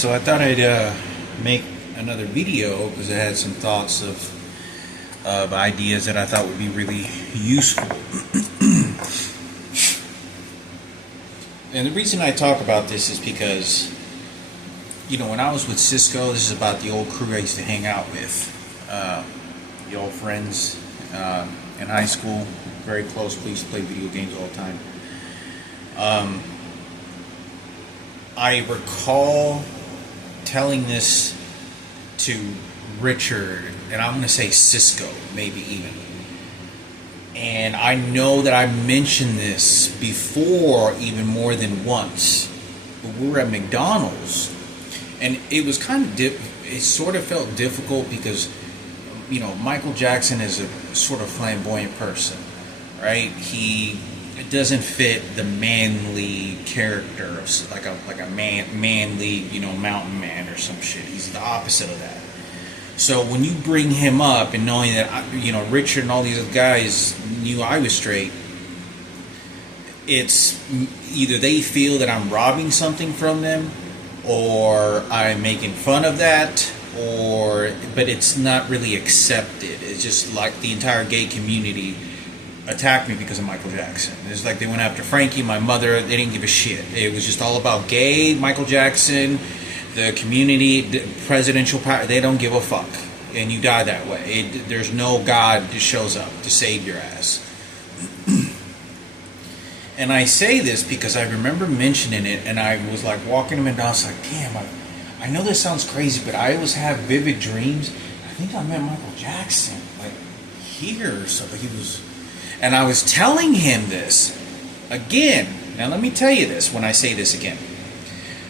So I thought I'd make another video because I had some thoughts of ideas that I thought would be really useful. And the reason I talk about this is because, you know, when I was with Cisco, this is about the old crew I used to hang out with, the old friends in high school, very close. We used to play video games all the time. I recall telling this to Richard, and I'm going to say Cisco, maybe even. And I know that I mentioned this before even more than once. But we were at McDonald's, and it was kind of it sort of felt difficult because, you know, Michael Jackson is a sort of flamboyant person, right? He doesn't fit the manly character of like a manly, you know, mountain man or some shit. He's the opposite of that. So when you bring him up and knowing that, you know, Richard and all these other guys knew I was straight, it's either they feel that I'm robbing something from them, or I'm making fun of that, but it's not really accepted. It's just like the entire gay community attacked me because of Michael Jackson. It's like they went after Frankie, my mother. They didn't give a shit. It was just all about gay, Michael Jackson, the community, the presidential power. They don't give a fuck, and you die that way. There's no God that shows up to save your ass. And I say this because I remember mentioning it, and I was like walking to McDonald's, like, damn, I know this sounds crazy, but I always have vivid dreams. I think I met Michael Jackson, like here or something. He was. And I was telling him this again. Now let me tell you this when I say this again.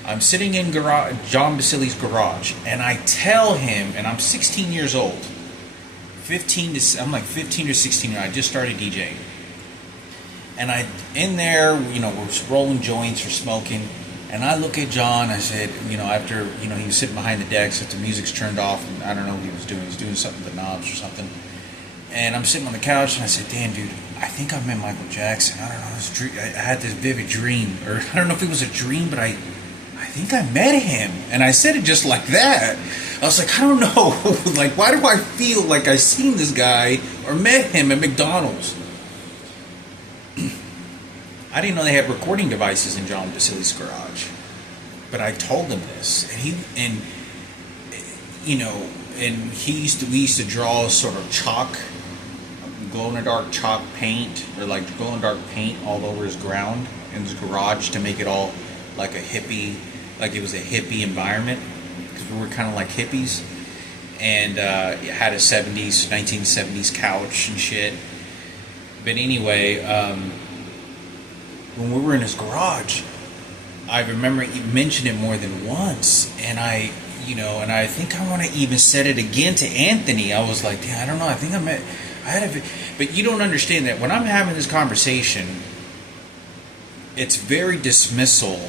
I'm sitting in John Basili's garage, and I tell him, and I'm 16 years old. I'm like 15 or 16, I just started DJing. And in there, you know, we're rolling joints or smoking, and I look at John, I said, you know, after, you know, he was sitting behind the deck, so the music's turned off, and I don't know what he was doing. He was doing something with the knobs or something. And I'm sitting on the couch, and I said, damn, dude, I think I met Michael Jackson. I don't know, I had this vivid dream, or I don't know if it was a dream, but I think I met him. And I said it just like that. I was like, I don't know, like, why do I feel like I seen this guy or met him at McDonald's? I didn't know they had recording devices in John Basili's garage, but I told him this, and we used to draw sort of chalk, glow-in-the-dark chalk paint, or like glow-in-the-dark paint all over his ground in his garage to make it all like a hippie, like it was a hippie environment, because we were kind of like hippies, and it had a 1970s couch and shit. But anyway, when we were in his garage, I remember he mentioned it more than once, and I think I want to even said it again to Anthony. I was like, yeah, I don't know, I think but you don't understand that when I'm having this conversation, it's very dismissal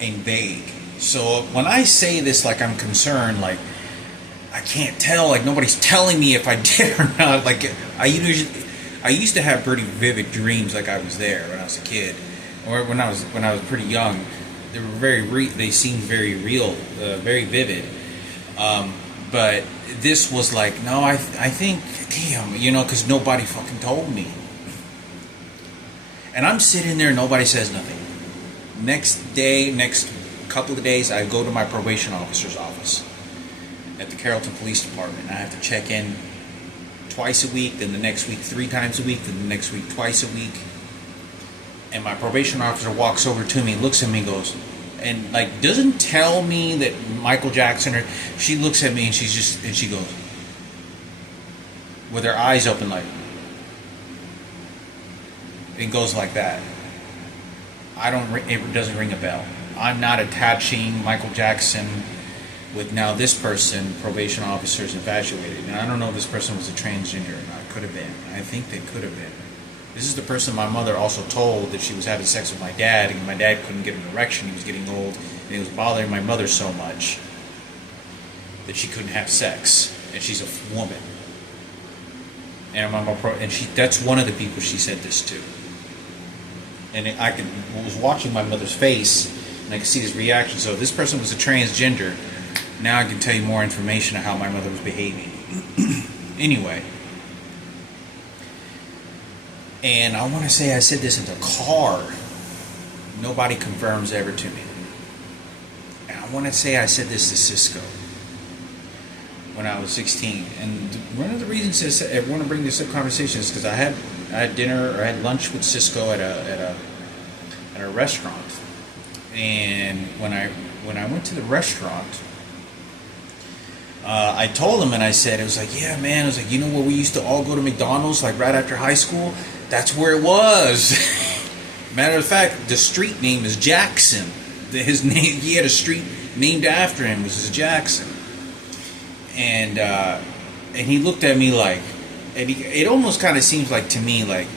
and vague. So when I say this, like, I'm concerned, like, I can't tell, like, nobody's telling me if I did or not. Like, I used to have pretty vivid dreams, like I was there when I was a kid, or when I was pretty young. They seemed very real, very vivid. But this was like, no, I think, damn, you know, because nobody fucking told me. And I'm sitting there, nobody says nothing. Next couple of days, I go to my probation officer's office at the Carrollton Police Department. I have to check in twice a week, then the next week 3 times a week, then the next week twice a week. And my probation officer walks over to me, looks at me, and goes, and like doesn't tell me that Michael Jackson, or she looks at me and she goes with her eyes open, like, it goes like that. It doesn't ring a bell. I'm not attaching Michael Jackson with now this person. Probation officer is infatuated, and I don't know if this person was a transgender or not. Could have been. I think they could have been. This is the person my mother also told that she was having sex with my dad, and my dad couldn't get an erection. He was getting old, and it was bothering my mother so much that she couldn't have sex, and she's a woman. And that's one of the people she said this to. And I was watching my mother's face, and I can see his reaction. So if this person was a transgender, now I can tell you more information on how my mother was behaving. Anyway, and I want to say I said this in the car. Nobody confirms ever to me. And I want to say I said this to Cisco when I was 16. And one of the reasons I want to bring this up conversation is because I had dinner or I had lunch with Cisco at a restaurant. And when I went to the restaurant, I told him, and I said, it was like, yeah, man, it was like, you know where we used to all go to McDonald's, like right after high school? That's where it was. Matter of fact, the street name is Jackson. His name, he had a street named after him, was Jackson. And he looked at me like, and it almost kind of seems like to me like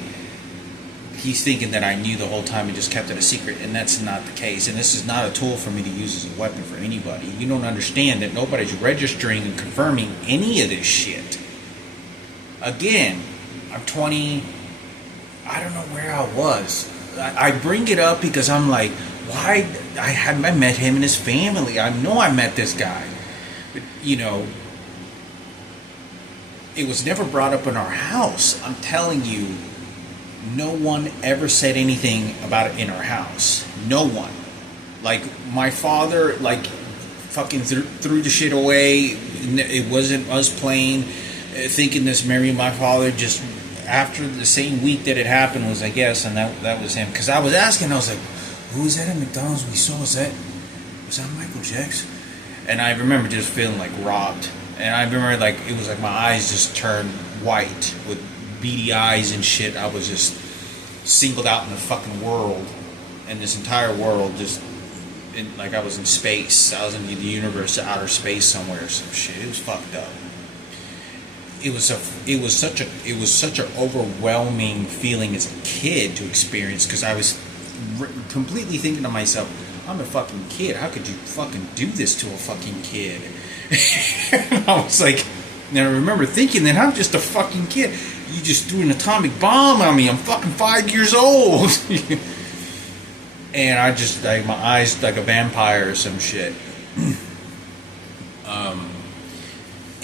he's thinking that I knew the whole time and just kept it a secret, and that's not the case. And this is not a tool for me to use as a weapon for anybody. You don't understand that nobody's registering and confirming any of this shit. Again, I'm 20. I don't know where I was. I bring it up because I'm like, why? I met him and his family. I know I met this guy. But, you know, it was never brought up in our house. I'm telling you, no one ever said anything about it in our house. No one. Like, my father, like, fucking threw the shit away. It wasn't us playing, thinking this Mary, my father, just after the same week that it happened was like, yes, and that was him. Because I was asking, I was like, who was that at McDonald's we saw? Was that Michael Jackson? And I remember just feeling like robbed. And I remember like it was like my eyes just turned white with beady eyes and shit. I was just singled out in the fucking world, and this entire world just like I was in space. I was in the universe, outer space somewhere or some shit. It was fucked up. It was such an overwhelming feeling as a kid to experience, because I was completely thinking to myself, I'm a fucking kid. How could you fucking do this to a fucking kid? I was like, and I remember thinking that I'm just a fucking kid. You just threw an atomic bomb on me. I'm fucking 5 years old. And I just, like, my eyes like a vampire or some shit.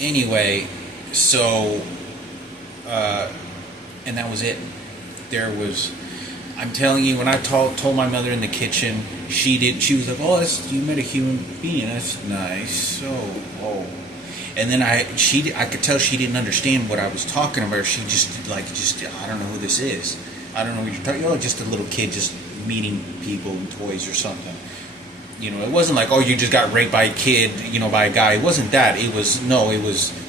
Anyway, so, and that was it. I'm telling you, when I told my mother in the kitchen, she was like, oh, you met a human being, that's nice. Oh. And then I could tell she didn't understand what I was talking about. She just, I don't know who this is. I don't know what you're talking about. Just a little kid just meeting people and toys or something. You know, it wasn't like, oh, you just got raped by a kid, you know, by a guy. It wasn't that. It was,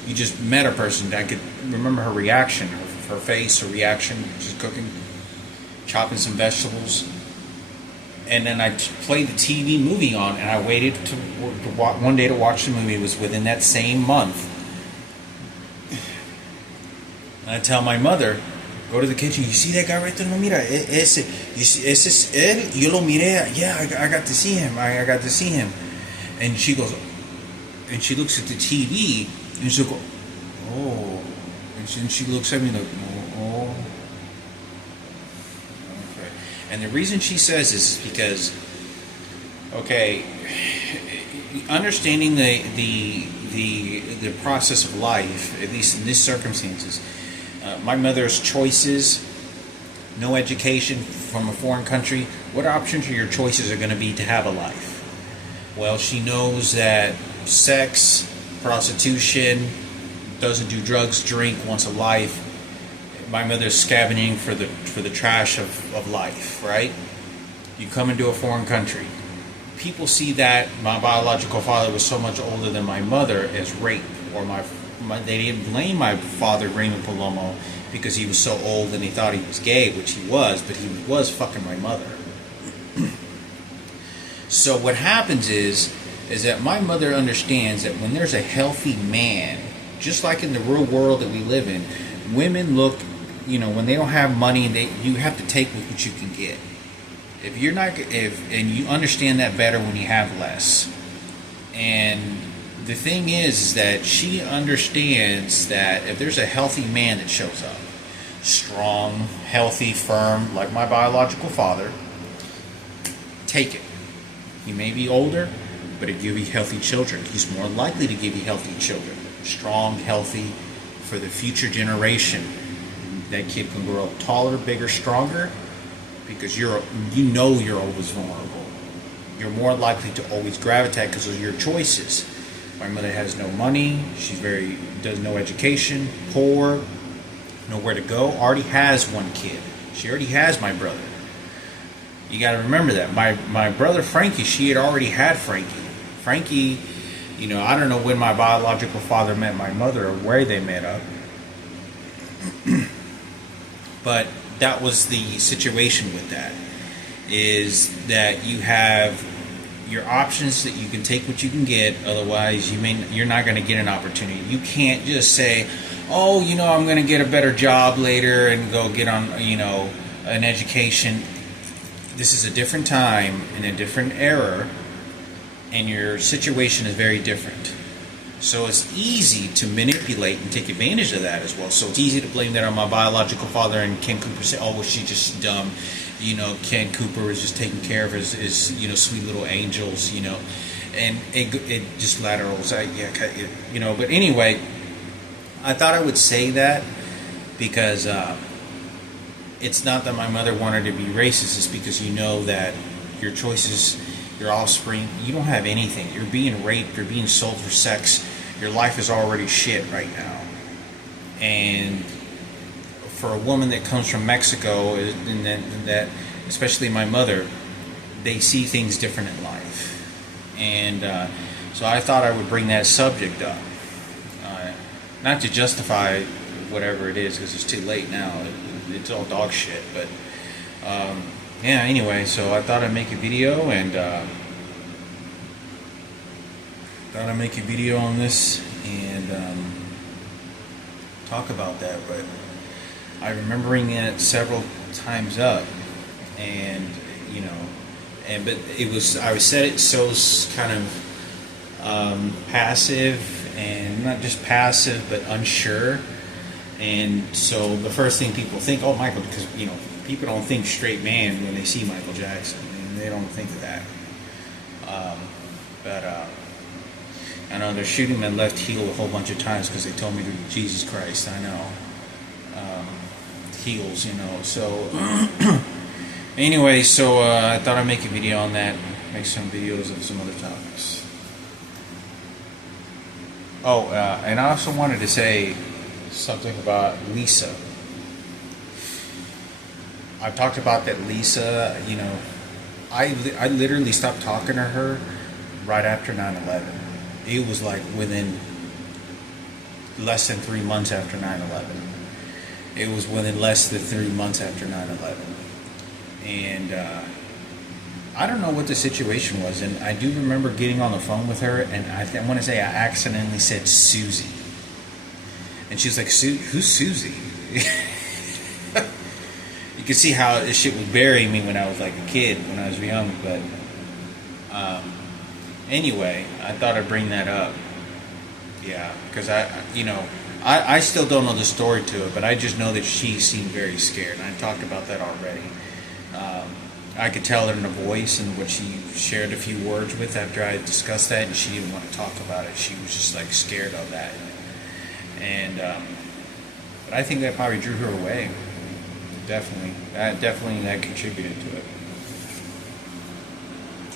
you just met a person. I could remember her reaction, her face, her reaction. She's cooking, chopping some vegetables. And then I played the TV movie on, and I waited to one day to watch the movie. It was within that same month. And I tell my mother, go to the kitchen. You see that guy right there? No, mira, ese es él. Yo lo miré. Yeah, I got to see him. I got to see him. And she goes, and she looks at the TV, and she'll go, oh. And she looks at me like, oh. And the reason she says this is because, okay, understanding the process of life, at least in these circumstances, my mother's choices, no education from a foreign country, what options are your choices are going to be to have a life? Well, she knows that sex, prostitution, doesn't do drugs, drink, wants a life. My mother's scavenging for the trash of life, right? You come into a foreign country. People see that my biological father was so much older than my mother as rape, or they didn't blame my father, Raymond Palomo, because he was so old and he thought he was gay, which he was, but he was fucking my mother. So what happens is that my mother understands that when there's a healthy man, just like in the real world that we live in, women look, you know, when they don't have money, you have to take what you can get. And you understand that better when you have less. And the thing is that she understands that if there's a healthy man that shows up, strong, healthy, firm, like my biological father, take it. He may be older, but he'll give you healthy children. He's more likely to give you healthy children. Strong, healthy, for the future generation. That kid can grow up taller, bigger, stronger, because you know you're always vulnerable. You're more likely to always gravitate because of your choices. My mother has no money. She's does no education, poor, nowhere to go. Already has one kid. She already has my brother. You got to remember that. My brother Frankie, she had already had Frankie. Frankie, I don't know when my biological father met my mother or where they met up. But that was the situation with that, is that you have your options, that you can take what you can get. Otherwise, you're not going to get an opportunity. You can't just say, oh, I'm going to get a better job later and go get on, an education. This is a different time and a different era, and your situation is very different. So it's easy to manipulate and take advantage of that as well. So it's easy to blame that on my biological father, and Ken Cooper say, oh, well, she's just dumb. Ken Cooper is just taking care of his sweet little angels, and it just laterals. But anyway, I thought I would say that because it's not that my mother wanted to be racist. It's because that your choices, your offspring, you don't have anything. You're being raped. You're being sold for sex. Your life is already shit right now. And for a woman that comes from Mexico, and that especially my mother, they see things different in life. And so I thought I would bring that subject up. Not to justify whatever it is, because it's too late now. It's all dog shit. But anyway, so I thought I'd make a video, and on this and talk about that. But I'm remembering it several times up, and but I said it so kind of passive, and not just passive but unsure. And so the first thing people think, oh, Michael, because people don't think straight man when they see Michael Jackson. They don't think of that. But I know they're shooting my left heel a whole bunch of times because they told me to Jesus Christ. I know. Heels, So anyway, so I thought I'd make a video on that. Make some videos of some other topics. Oh, and I also wanted to say something about Lisa. I've talked about that Lisa, I literally stopped talking to her right after 9/11. It was like within less than 3 months after 9/11. It was within less than 3 months after 9/11. And I don't know what the situation was. And I do remember getting on the phone with her, and I want to say I accidentally said Susie. And she was like, who's Susie? You could see how this shit was burying me when I was like a kid, when I was young. But anyway, I thought I'd bring that up. Yeah, because I still don't know the story to it, but I just know that she seemed very scared. And I talked about that already. I could tell in her voice and what she shared a few words with after I discussed that, and she didn't want to talk about it. She was just like scared of that. And but I think that probably drew her away. Definitely that contributed to it.